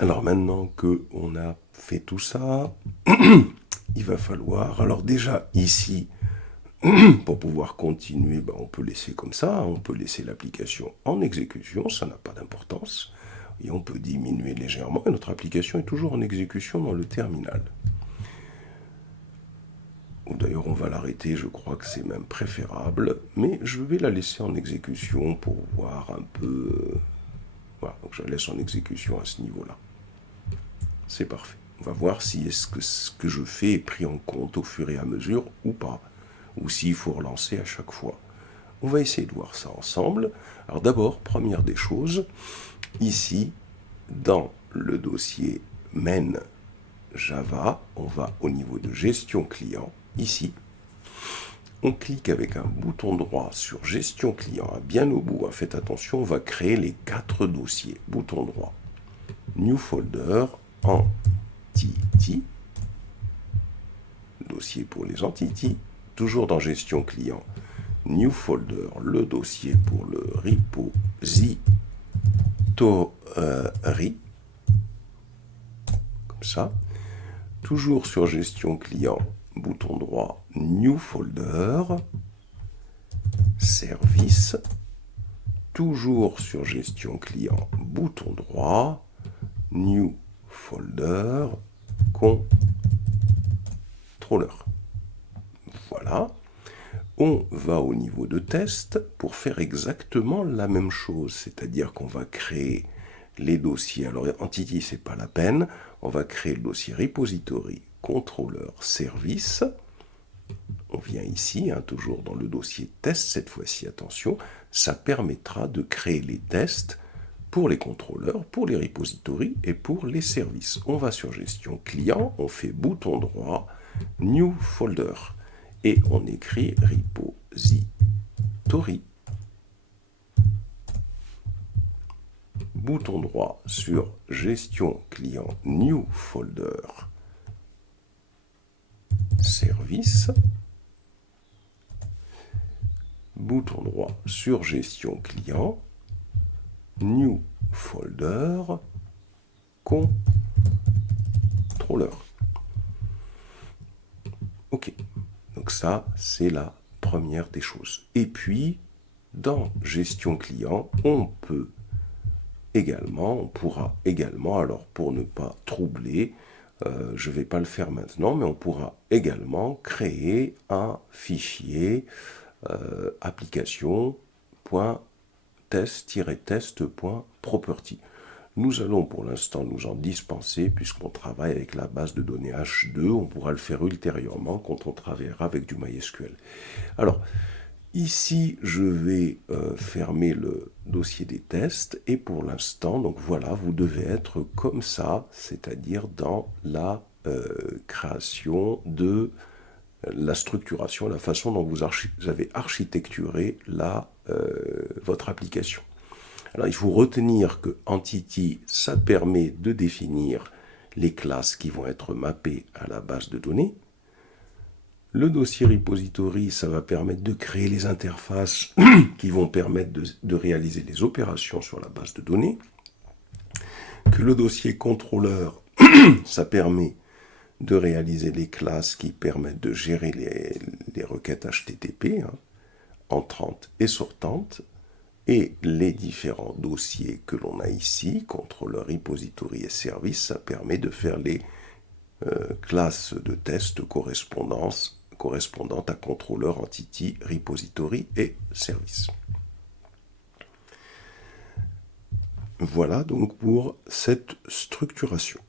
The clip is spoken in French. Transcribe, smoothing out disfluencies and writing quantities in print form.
Alors maintenant qu'on a fait tout ça, il va falloir, alors déjà ici, pour pouvoir continuer, on peut laisser comme ça, on peut laisser l'application en exécution, ça n'a pas d'importance, et on peut diminuer légèrement, et notre application est toujours en exécution dans le terminal. Ou d'ailleurs on va l'arrêter, je crois que c'est même préférable, mais je vais la laisser en exécution pour voir un peu... Voilà, donc je la laisse en exécution à ce niveau-là. C'est parfait. On va voir si est-ce que ce que je fais est pris en compte au fur et à mesure ou pas, ou s'il faut relancer à chaque fois. On va essayer de voir ça ensemble. Alors d'abord, première des choses, ici, dans le dossier main Java, on va au niveau de gestion client, ici. On clique avec un bouton droit sur gestion client, bien au bout. Faites attention, on va créer les 4 dossiers. Bouton droit, new folder, entity, dossier pour les entities, toujours dans gestion client, new folder, le dossier pour le repository, comme ça, toujours sur gestion client, bouton droit, new folder, service, toujours sur gestion client, bouton droit, new folder, controller. Voilà. On va au niveau de test pour faire exactement la même chose, c'est-à-dire qu'on va créer les dossiers. Alors, Entity, c'est pas la peine. On va créer le dossier repository, controller, service. On vient ici, toujours dans le dossier test, cette fois-ci, attention, ça permettra de créer les tests pour les contrôleurs, pour les repositories et pour les services. On va sur gestion client, on fait bouton droit, new folder. Et on écrit repository. Bouton droit sur gestion client new folder service. Bouton droit sur gestion client new folder controller. Ok. Donc ça, c'est la première des choses. Et puis, dans gestion client, on pourra également, alors pour ne pas troubler, je ne vais pas le faire maintenant, mais on pourra également créer un fichier application.test-test.property. Nous allons pour l'instant nous en dispenser puisqu'on travaille avec la base de données H2. On pourra le faire ultérieurement quand on travaillera avec du MySQL. Alors, ici, je vais fermer le dossier des tests et pour l'instant, donc voilà, vous devez être comme ça, c'est-à-dire dans la création de la structuration, la façon dont vous avez architecturé votre application. Alors, il faut retenir que Entity, ça permet de définir les classes qui vont être mappées à la base de données. Le dossier repository, ça va permettre de créer les interfaces qui vont permettre de réaliser les opérations sur la base de données. Que le dossier contrôleur, ça permet de réaliser les classes qui permettent de gérer les requêtes HTTP, entrantes et sortantes. Et les différents dossiers que l'on a ici, contrôleur, repository et service, ça permet de faire les classes de test correspondantes à contrôleur, entity, repository et service. Voilà donc pour cette structuration.